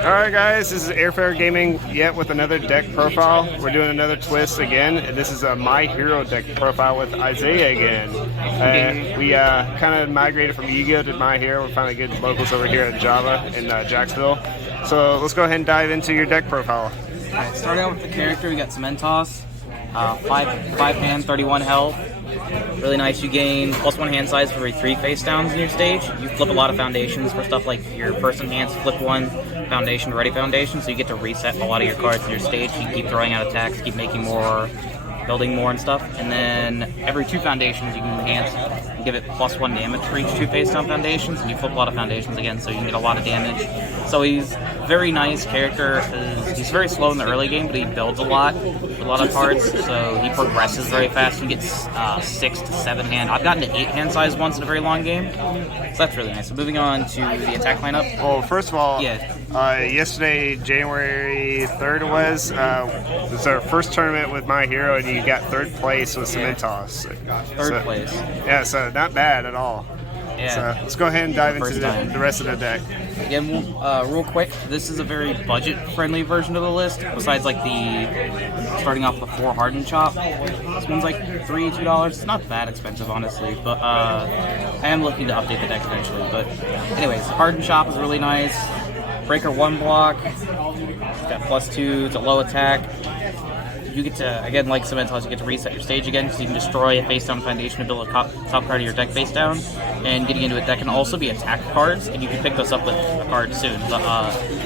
Alright guys, this is Airfare Gaming yet with another deck profile. We're doing another twist again, and this is a My Hero deck profile with Isaiah again. We kind of migrated from Yu-Gi-Oh to My Hero. We're finally good locals over here at Java in Jacksonville. So let's go ahead and dive into your deck profile. Alright, starting out with the character, we got Cementos, 5 hand, 31 health. Really nice. You gain +1 hand size for every 3 face downs in your stage. You flip a lot of foundations for stuff like your person hands. Flip 1 foundation, ready foundation, so you get to reset a lot of your cards in your stage. You keep throwing out attacks, keep making more, building more and stuff. And then every 2 foundations you can enhance and give it +1 damage for each 2 face down foundations, and you flip a lot of foundations again, so you can get a lot of damage. So he's very nice character. He's very slow in the early game, but he builds a lot of cards, so he progresses very fast. He gets 6 to 7 hand. I've gotten to 8 hand size once in a very long game, so that's really nice. So moving on to the attack lineup. Well, first of all, yeah. Yesterday, January 3rd it was our first tournament with My Hero, and you got 3rd place with Cementos. Third place. Yeah, so not bad at all. Yeah. So let's go ahead and dive into the rest of the deck. Again, real quick, this is a very budget-friendly version of the list. Besides, like starting off with 4 Hardened Chop, this one's like $2. It's not that expensive, honestly, but I am looking to update the deck eventually. But anyways, Hardened Chop is really nice. Breaker 1 block. It's got +2 to low attack. You get to, again, like Cementos, you get to reset your stage again, so you can destroy a face-down foundation and build a top card of your deck face down. And getting into a deck can also be attack cards, and you can pick those up with a card soon. But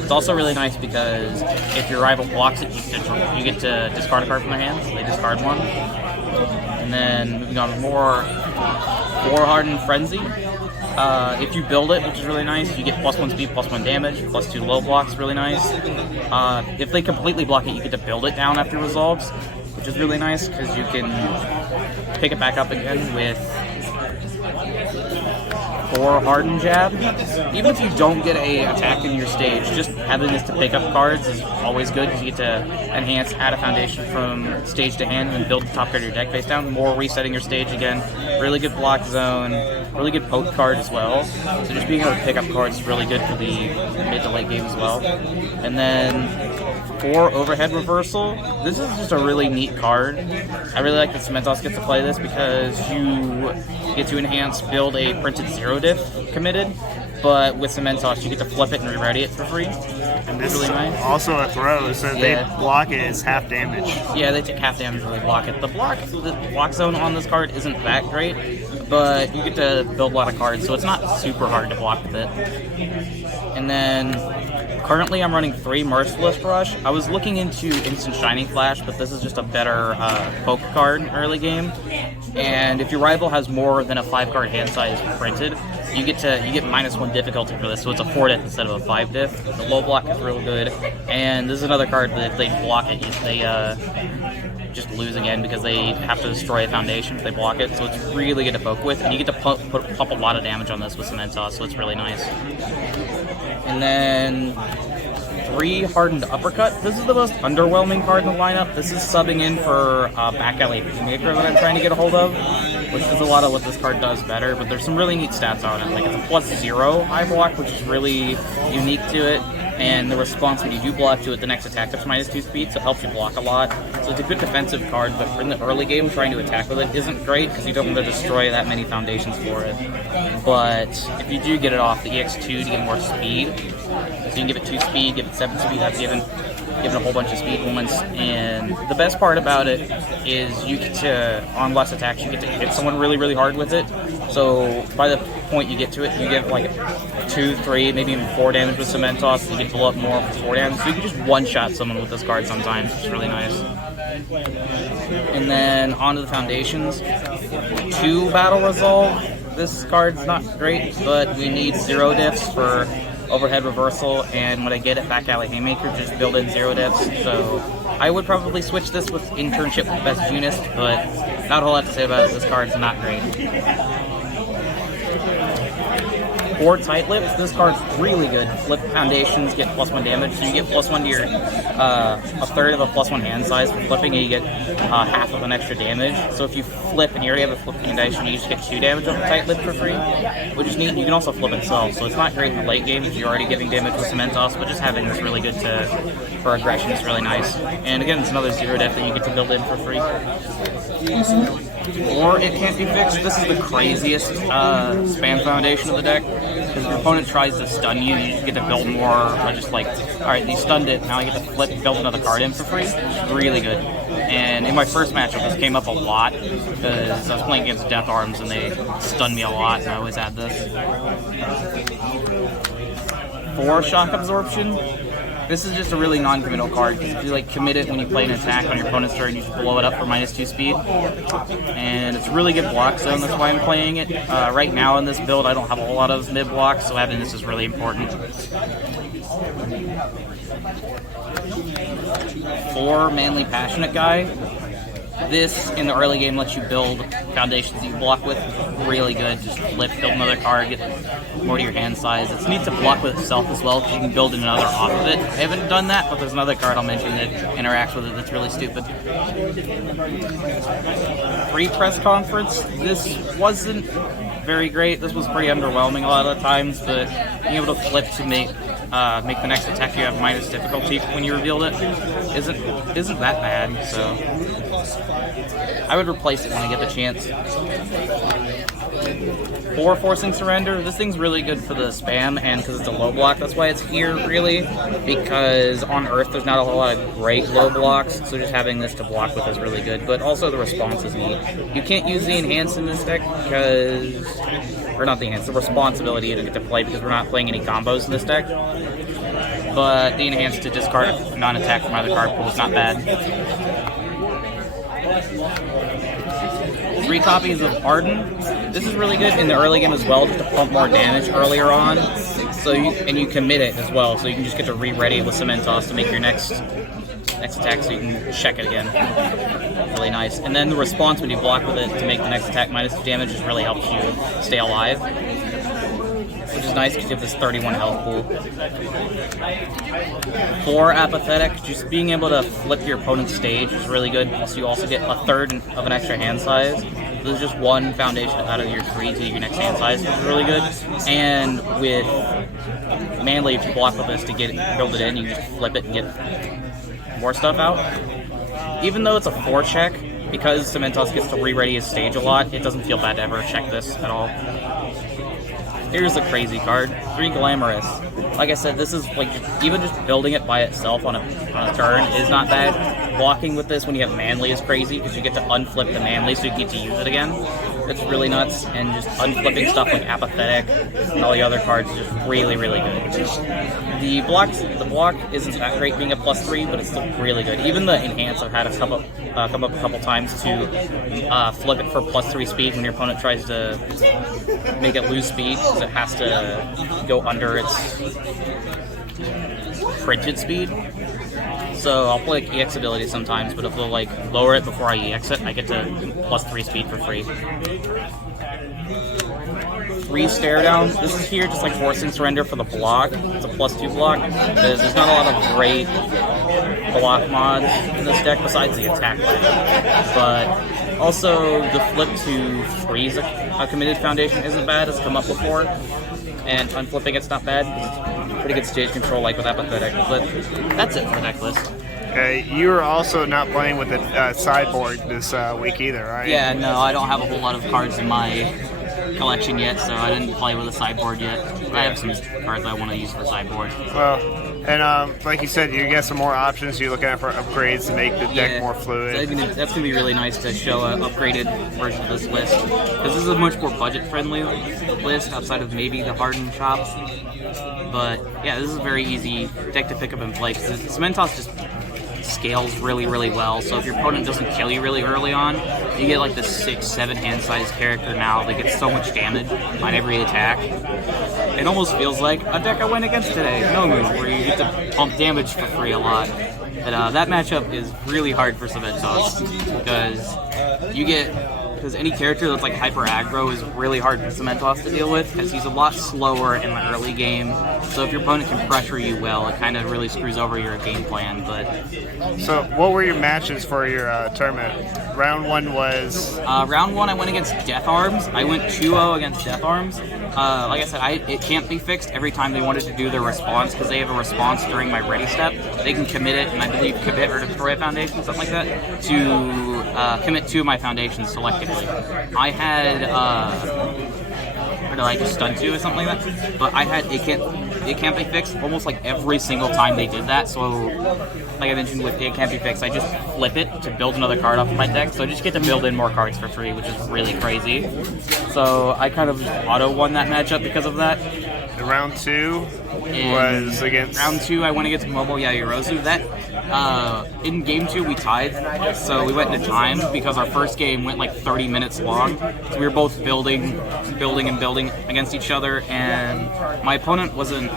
it's also really nice because if your rival blocks it, you get to discard a card from their hands. They discard one. And then moving on to more 4 Hardened Frenzy. If you build it, which is really nice, you get +1 speed, +1 damage, +2 low blocks, really nice. If they completely block it, you get to build it down after it resolves, which is really nice because you can pick it back up again with 4 Hardened Jab. Even if you don't get a attack in your stage, just having this to pick up cards is always good because you get to enhance, add a foundation from stage to hand, and build the top card of your deck face down. More resetting your stage again. Really good block zone. Really good poke card as well. So just being able to pick up cards is really good for the mid to late game as well. And then 4 Overhead Reversal. This is just a really neat card. I really like that Cementos gets to play this because you get to enhance, build a printed 0 diff committed, but with Cementos you get to flip it and re-ready it for free. And this really is nice. Also a throw, so if they block it, it's half damage. Yeah, they take half damage when they block it. The block zone on this card isn't that great, but you get to build a lot of cards, so it's not super hard to block with it. And then currently I'm running 3 Merciless Rush. I was looking into Instant Shining Flash, but this is just a better poke card early game. And if your rival has more than a 5 card hand size printed, you get -1 difficulty for this, so it's a 4 diff instead of a 5 diff. The low block is real good, and this is another card that if they block it, they just lose again because they have to destroy a foundation if they block it. So it's really good to poke with, and you get to pump a lot of damage on this with Cementos, so it's really nice. And then 3 Hardened Uppercut. This is the most underwhelming card in the lineup. This is subbing in for Back Alley Maker that I'm trying to get a hold of, which is a lot of what this card does better, but there's some really neat stats on it. Like it's a +0 high block, which is really unique to it, and the response when you do block to it, the next attack ups -2 speed, so it helps you block a lot. So it's a good defensive card, but in the early game, trying to attack with it isn't great because you don't want to destroy that many foundations for it. But if you do get it off the EX2 to get more speed, so you can give it 2 speed, give it 7 speed, that's given a whole bunch of speed moments. And the best part about it is you get to, on less attacks, you get to hit someone really, really hard with it. So by the point you get to it, you get like 2, 3, maybe even 4 damage with Cementos. You can blow up more with 4 damage. So you can just one-shot someone with this card sometimes, which is really nice. And then onto the foundations. 2 Battle Resolve. This card's not great, but we need 0 diffs for Overhead Reversal, and when I get it Back Alley Haymaker, just build in 0 diffs. So I would probably switch this with Internship with Best Junist, but not a whole lot to say about it. This card's not great. For tight lips, this card's really good. Flip foundations get +1 damage, so you get +1 to your a third of a +1 hand size for flipping, and you get half of an extra damage. So if you flip and you already have a flip foundation, you just get 2 damage on the tight lip for free, which is neat. You can also flip itself, so it's not great in the late game if you're already giving damage with Cementos, but just having this really good for aggression is really nice. And again, it's another 0 def that you get to build in for free. Or it can't be fixed. This is the craziest spam foundation of the deck. Because if your opponent tries to stun you, you get to build more, or just like, alright, they stunned it, now I get to flip and build another card in for free. It's really good. And in my first matchup, this came up a lot, because I was playing against Death Arms and they stunned me a lot, and I always had this. For Shock Absorption, this is just a really non-committal card, because you like commit it when you play an attack on your opponent's turn, you just blow it up for -2 speed. And it's really good block zone, that's why I'm playing it. Right now in this build, I don't have a whole lot of mid blocks, so having this is really important. For Manly Passionate Guy, this in the early game lets you build foundations you block with. Really good. Just flip, build another card, get more to your hand size. It's neat to block with itself as well, because you can build another off of it. I haven't done that, but there's another card I'll mention that interacts with it that's really stupid. Pre-press conference, this wasn't very great. This was pretty underwhelming a lot of the times, but being able to flip to make the next attack you have minus difficulty when you revealed it isn't that bad, so I would replace it when I get the chance. For Forcing Surrender, this thing's really good for the spam, and because it's a low block, that's why it's here, really, because on Earth there's not a whole lot of great low blocks, so just having this to block with is really good, but also the response is neat. You can't use the Enhance in this deck, because, or not the Enhance, the Responsibility you don't get to play, because we're not playing any combos in this deck, but the Enhance to discard a non-attack from either card pool is not bad. 3 copies of Arden. This is really good in the early game as well, just to pump more damage earlier on. So you commit it as well, so you can just get to re-ready with Cementos to make your next attack, so you can check it again. Really nice. And then the response when you block with it to make the next attack -2 damage just really helps you stay alive, which is nice because you have this 31 health pool. For Apathetic, just being able to flip your opponent's stage is really good. So you also get a third of an extra hand size. There's just 1 foundation out of your 3 to your next hand size, which is really good. And with Manly, if you block with this to build it in, you just flip it and get more stuff out. Even though it's a 4-check, because Cementos gets to re-ready his stage a lot, it doesn't feel bad to ever check this at all. Here's a crazy card, 3 Glamorous. Like I said, this is like even just building it by itself on a turn is not bad. Blocking with this when you have Manly is crazy, because you get to unflip the Manly so you get to use it again. It's really nuts, and just unflipping stuff like Apathetic and all the other cards is just really, really good. The block isn't that great being a +3, but it's still really good. Even the Enhance I've had come up a couple times to flip it for +3 speed when your opponent tries to make it lose speed, because it has to go under its printed speed. So I'll play like EX ability sometimes, but if they'll like lower it before I EX it, I get to +3 speed for free. 3 Stare Downs. This is here just like Forcing Surrender for the block. It's a +2 block, because there's not a lot of great block mods in this deck besides the attack land. But also the flip to freeze a committed foundation isn't bad. It's come up before. And unflipping it's not bad. It's pretty good stage control like with Apathetic. But that's it for deck list. You were also not playing with the sideboard this week either, right? Yeah, no, I don't have a whole lot of cards in my collection yet, so I didn't play with a sideboard yet. I have some cards I want to use for sideboard. Well, and like you said, you get some more options. You're looking at for upgrades to make the deck more fluid. So that's going to be really nice to show an upgraded version of this list, because this is a much more budget-friendly list outside of maybe the Hardened shops. But yeah, this is a very easy deck to pick up and play, because Cementos just scales really, really well. So if your opponent doesn't kill you really early on, you get like the 6-7 hand size character now that gets so much damage on every attack. It almost feels like a deck I went against today, No Move, where you get to pump damage for free a lot. But that matchup is really hard for Cementos, because you get because any character that's like hyper aggro is really hard for Cementos to deal with because he's a lot slower in the early game. So if your opponent can pressure you well, it kind of really screws over your game plan. But so, what were your matches for your tournament? Round 1 was round 1 I went against Death Arms. I went 2-0 against Death Arms. Like I said, it can't be fixed every time they wanted to do their response because they have a response during my ready step. They can commit it, and I believe commit or destroy a foundation, something like that, to commit 2 of my foundations selectively. I had or did I just stun 2 or something like that? But I had it can't be fixed almost like every single time they did that. So like I mentioned with it can't be fixed, I just flip it to build another card off of my deck. So I just get to build in more cards for free, which is really crazy. So I kind of just auto won that matchup because of that. Round 2 was against... Round 2, I went against Momo Yairozu. That, in game 2, we tied, so we went into time because our first game went like 30 minutes long. So we were both building against each other, and my opponent wasn't,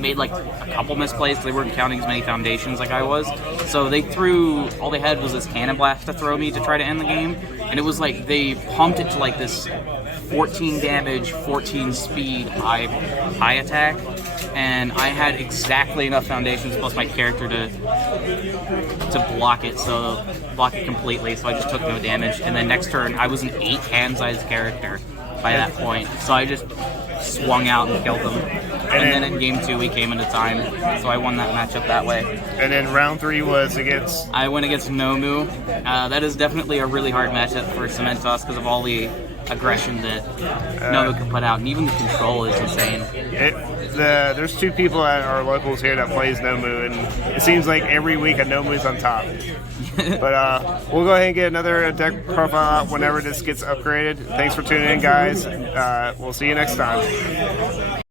made like a couple misplays. They weren't counting as many foundations like I was. So they threw, all they had was this cannon blast to throw me to try to end the game, and it was like they pumped it to like this 14 damage, 14 speed, high attack, and I had exactly enough foundations plus my character to block it completely, so I just took no damage. And then next turn, I was an 8 hand-sized character by that point, so I just swung out and killed them. And then in game 2, we came into time, so I won that matchup that way. And then round 3 was against... I went against Nomu. That is definitely a really hard matchup for Cementos because of all the aggression that Nomu can put out, and even the control is insane. There's 2 people at our locals here that plays Nomu, and it seems like every week a Nomu's on top. But we'll go ahead and get another deck profile out whenever this gets upgraded. Thanks for tuning in, guys. We'll see you next time.